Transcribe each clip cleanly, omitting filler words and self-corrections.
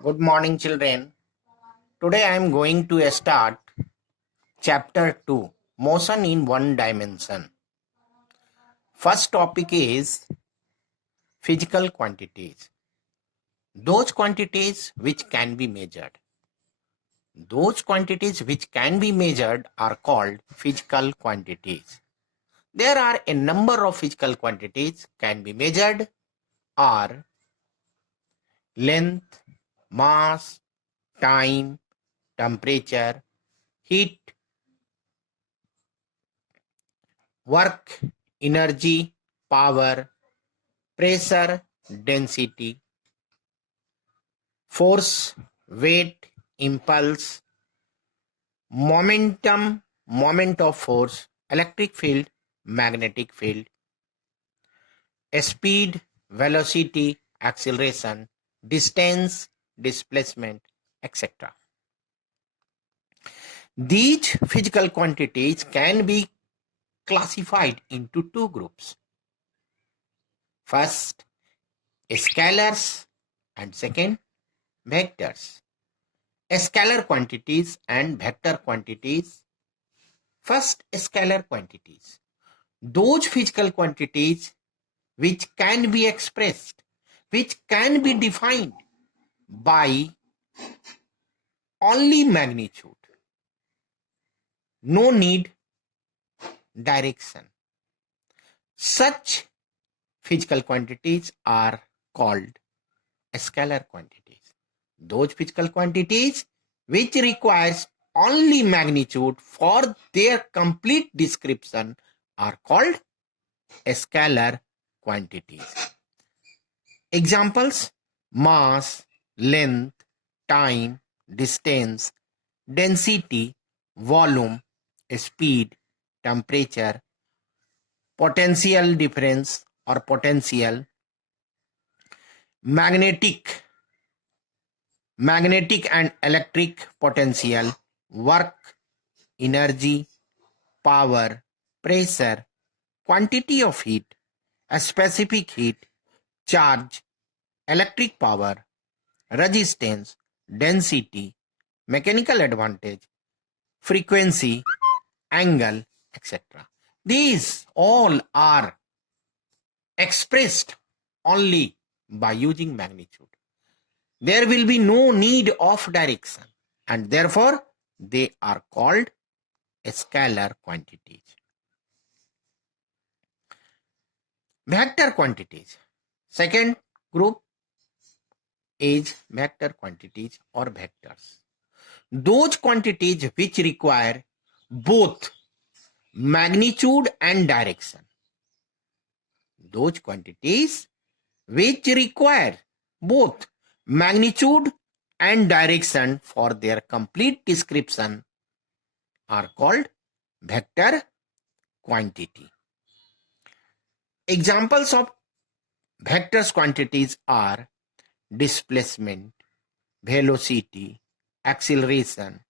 Good morning, children. Today I am going to start chapter 2 Motion in One Dimension. First topic is physical quantities. Those quantities which can be measured. Those quantities which can be measured are called physical quantities. There are a number of physical quantities can be measured are length, mass, time, temperature, heat, work, energy, power, pressure, density, force, weight, impulse, momentum, moment of force, electric field, magnetic field, speed, velocity, acceleration, distance, displacement, etc. These physical quantities can be classified into two groups. First, scalars, and second, vectors. Scalar quantities and vector quantities. First, scalar quantities. Those physical quantities which can be expressed, which can be defined by only magnitude. No need direction. Such physical quantities are called scalar quantities. Those physical quantities which requires only magnitude for their complete description are called scalar quantities. Examples: mass, length, time, distance, density, volume, speed, temperature, potential difference or potential, magnetic and electric potential, work, energy, power, pressure, quantity of heat, a specific heat, charge, electric power, resistance, density, mechanical advantage, frequency, angle, etc. These all are expressed only by using magnitude. There will be no need of direction, and therefore they are called scalar quantities. Vector quantities. Second group is vector quantities or vectors. Those quantities which require both magnitude and direction. Those quantities which require both magnitude and direction for their complete description are called vector quantity. Examples of vectors quantities are displacement, velocity, acceleration,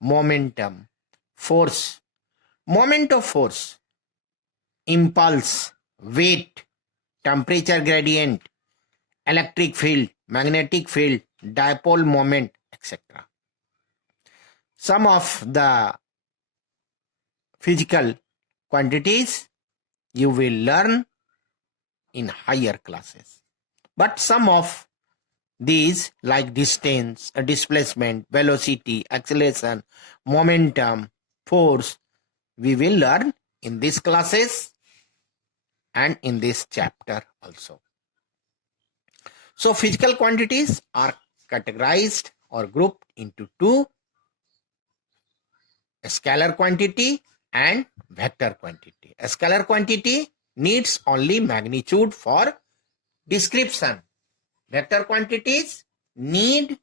momentum, force, moment of force, impulse, weight, temperature gradient, electric field, magnetic field, dipole moment, etc. Some of the physical quantities you will learn in higher classes. But some of these, like distance, displacement, velocity, acceleration, momentum, force, we will learn in these classes and in this chapter also. So physical quantities are categorized or grouped into two: a scalar quantity and vector quantity. A scalar quantity needs only magnitude for description. Vector quantities need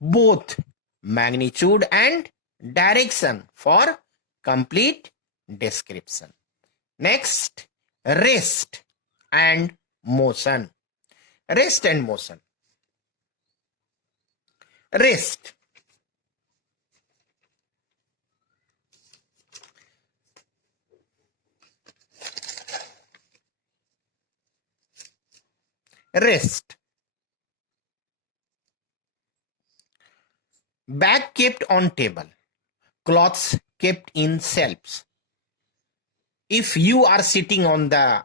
both magnitude and direction for complete description. Next, rest and motion. Rest and motion. Rest. Rest. Bag kept on table, clothes kept in shelves. If you are sitting on the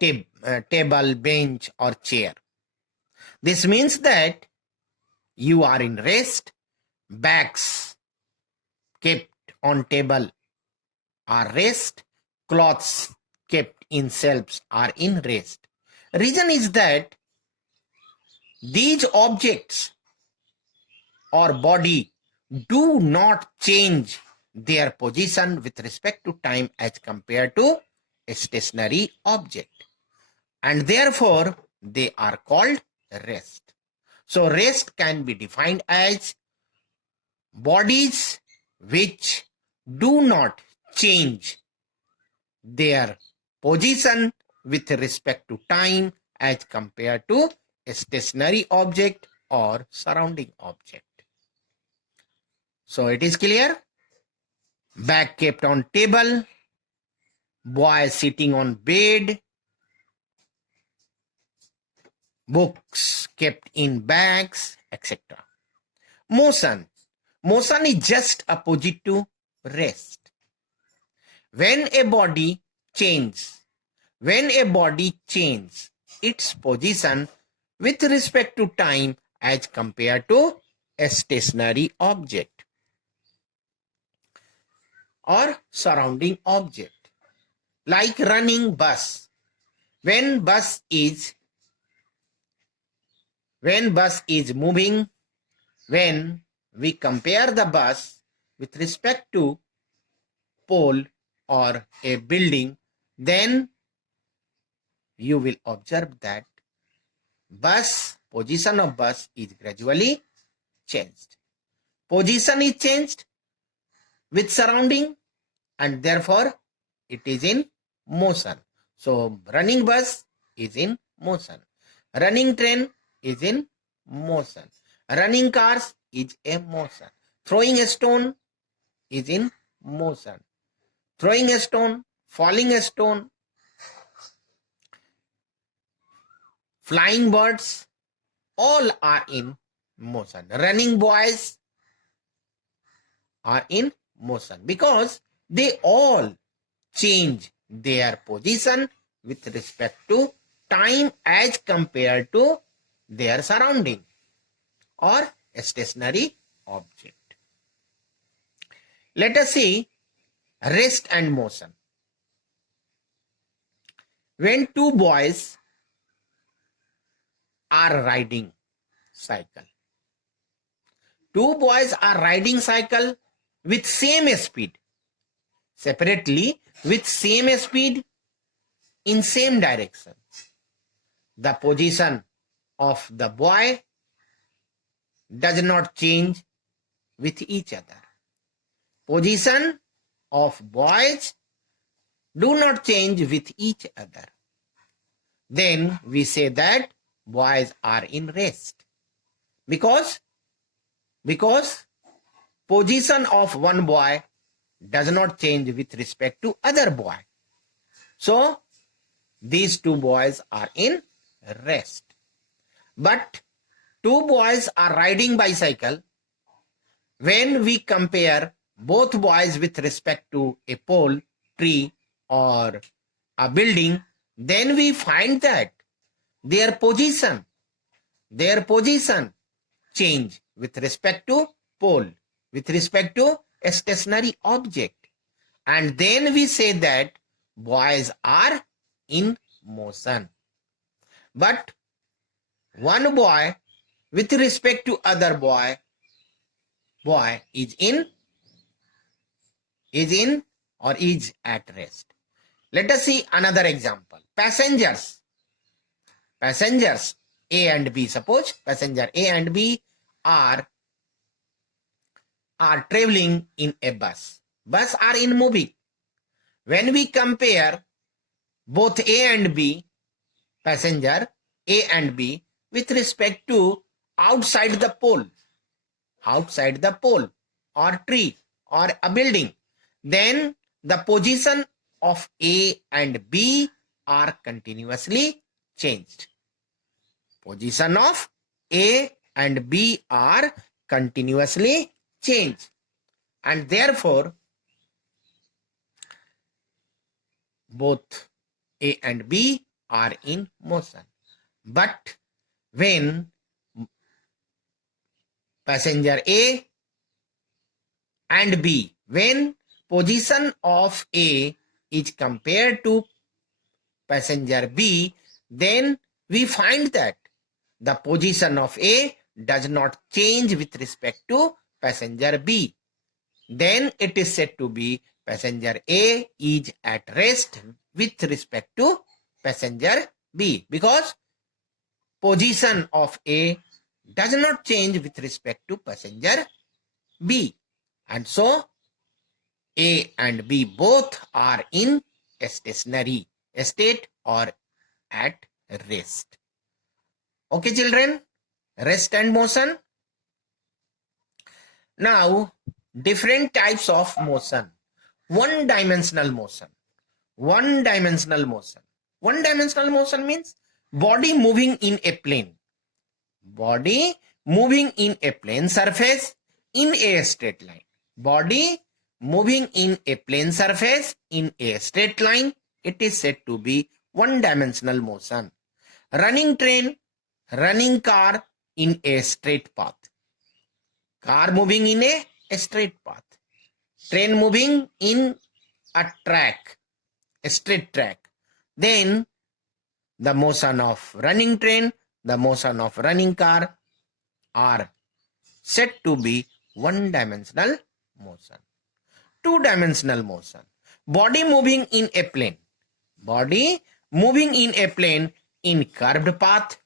table, bench or chair, this means that you are in rest. Bags kept on table are rest. Clothes kept in shelves are in rest. Reason is that these objects or body do not change their position with respect to time as compared to a stationary object, and therefore they are called rest. So rest can be defined as bodies which do not change their position with respect to time as compared to a stationary object or surrounding object. So it is clear. Bag kept on table, boy sitting on bed, books kept in bags, etc. Motion. Motion is just opposite to rest. When a body changes its position with respect to time as compared to a stationary object or surrounding object, like running bus. When bus is moving, when we compare the bus with respect to pole or a building, then you will observe that position of bus is gradually changed. Position is changed with surrounding, and therefore it is in motion. So running bus is in motion. Running train is in motion. Running cars is a motion. Throwing a stone is in motion. Throwing a stone, falling a stone, flying birds, all are in motion. Running boys are in motion because they all change their position with respect to time as compared to their surrounding or a stationary object. Let us see rest and motion. When two boys are riding cycle, two boys are riding cycle with same speed, separately with same speed in same direction. The position of the boy does not change with each other. Position of boys do not change with each other. Then we say that boys are in rest because position of one boy does not change with respect to other boy. So these two boys are in rest. But two boys are riding bicycle. When we compare both boys with respect to a pole, tree or a building, then we find that their position change with respect to pole, with respect to a stationary object. And then we say that boys are in motion. But one boy with respect to other boy is at rest. Let us see another example. Passengers A and B. Suppose passenger A and B are traveling in a bus. Bus are in moving. When we compare both A and B, passenger A and B, with respect to outside the pole or tree or a building, then the position of A and B are continuously changed. Position of A and B are continuously change, and therefore both A and B are in motion. But when passenger A and B, when position of A is compared to passenger B, then we find that the position of A does not change with respect to passenger B. Then it is said to be passenger A is at rest with respect to passenger B, because position of A does not change with respect to passenger B, and so A and B both are in a stationary state or at rest. Okay, children, rest and motion. Now, different types of motion. One-dimensional motion. One-dimensional motion. One-dimensional motion means body moving in a plane. Body moving in a plane surface in a straight line. Body moving in a plane surface in a straight line. It is said to be one-dimensional motion. Running train, running car in a straight path. Car moving in a straight path. Train moving in a track, a straight track. Then the motion of running train, the motion of running car are said to be one-dimensional motion. Two-dimensional motion. Body moving in a plane. Body moving in a plane in curved path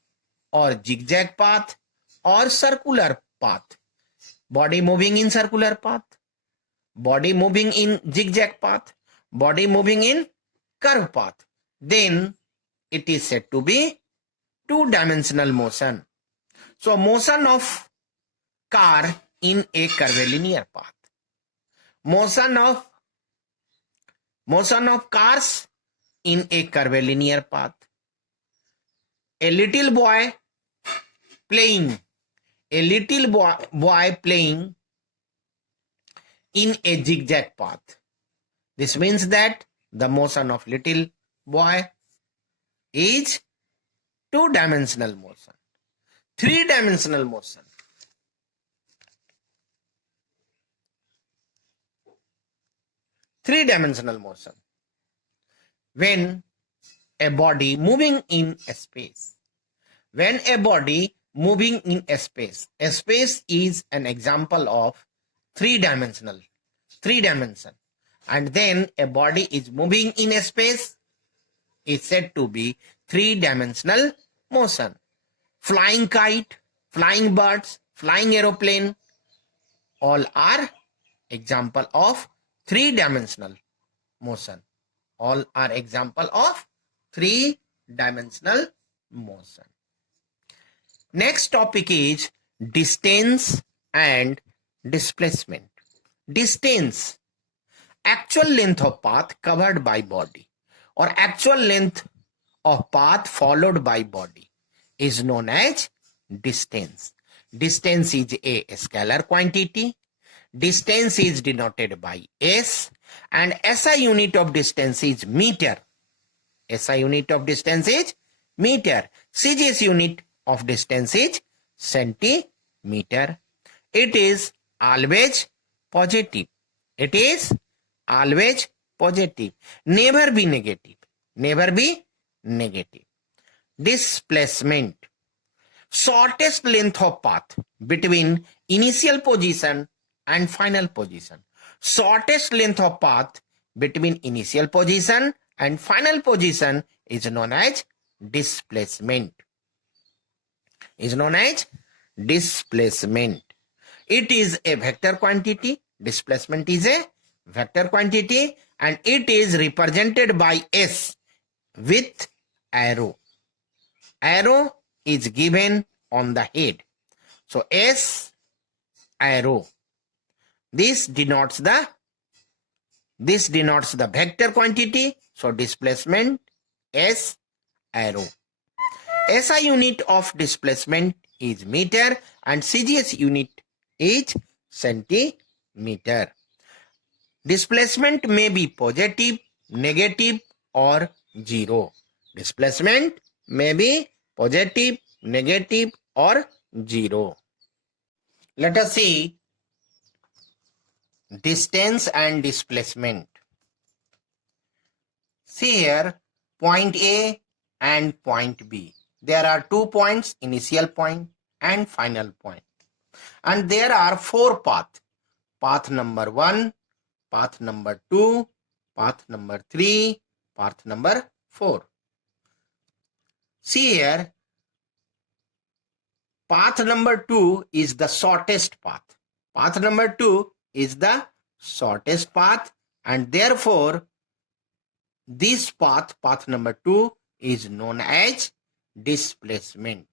or zigzag path or circular path. Body moving in circular path. Body moving in zigzag path. Body moving in curved path. Then it is said to be two-dimensional motion. So motion of car in a curvilinear path. Motion of cars in a curvilinear path. A little boy playing. A little boy playing in a zigzag path. This means that the motion of little boy is two-dimensional motion. Three-dimensional motion. Three-dimensional motion. When a body moving in a space. When a body moving in a space is an example of three-dimension. And then a body is moving in a space is said to be three-dimensional motion. Flying kite, flying birds, flying aeroplane, all are example of three-dimensional motion. All are example of three-dimensional motion. Next topic is distance and displacement. Distance, actual length of path covered by body or actual length of path followed by body is known as distance. Distance is a scalar quantity. Distance is denoted by S, and SI unit of distance is meter. SI unit of distance is meter. CGS unit of distance is centimeter. It is always positive. It is always positive. Never be negative. Never be negative. Displacement. Shortest length of path between initial position and final position. Shortest length of path between initial position and final position is known as displacement. Is known as displacement. It is a vector quantity. Displacement is a vector quantity and it is represented by S with arrow. Arrow is given on the head. So S arrow. This denotes the vector quantity. So displacement S arrow. SI unit of displacement is meter and CGS unit each centimeter. Displacement may be positive, negative or zero. Displacement may be positive, negative or zero. Let us see distance and displacement. See here, point A and point B. There are 2 points, initial point and final point. And there are 4 paths. Path number 1, path number 2, path number 3, path number 4. See here, path number 2 is the shortest path. Path number 2 is the shortest path, and therefore this path, path number 2, is known as displacement.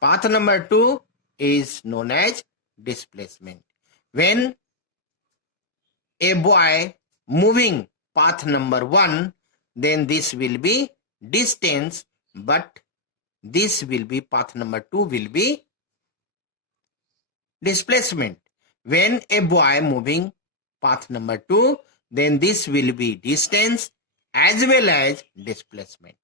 Path number 2 is known as displacement. When a boy moving path number 1, then this will be distance, but this will be path number 2 will be displacement. When a boy moving path number 2, then this will be distance as well as displacement.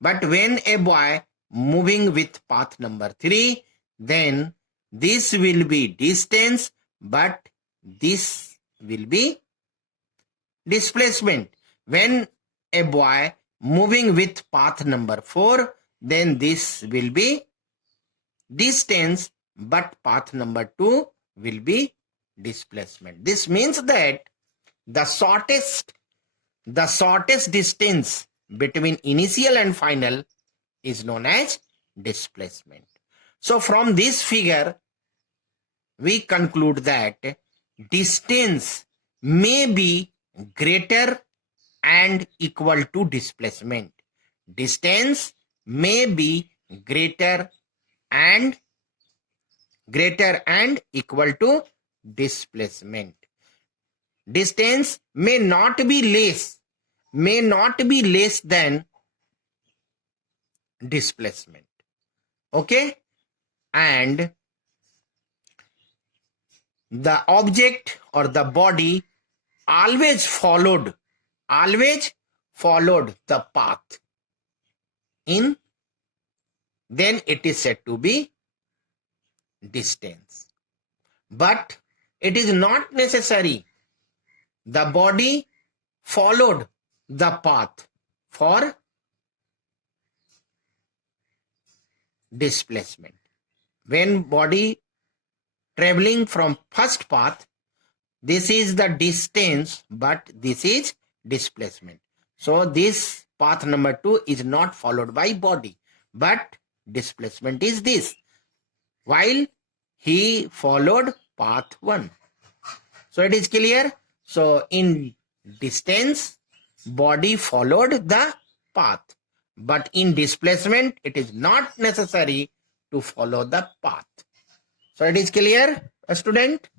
But when a boy moving with path number 3, then this will be distance, but this will be displacement. When a boy moving with path number 4, then this will be distance, but path number 2 will be displacement. This means that the shortest distance between initial and final is known as displacement. So from this figure, we conclude that distance may be greater and equal to displacement. Distance may be greater and equal to displacement. Distance may not be less than displacement. Okay? And the object or the body always followed the path in, then it is said to be distance. But it is not necessary the body followed the path for displacement. When body traveling from first path, this is the distance, but this is displacement. So this path number 2 is not followed by body, but displacement is this, while he followed path 1. So it is clear. So in distance, body followed the path, but in displacement, it is not necessary to follow the path. So it is clear, student?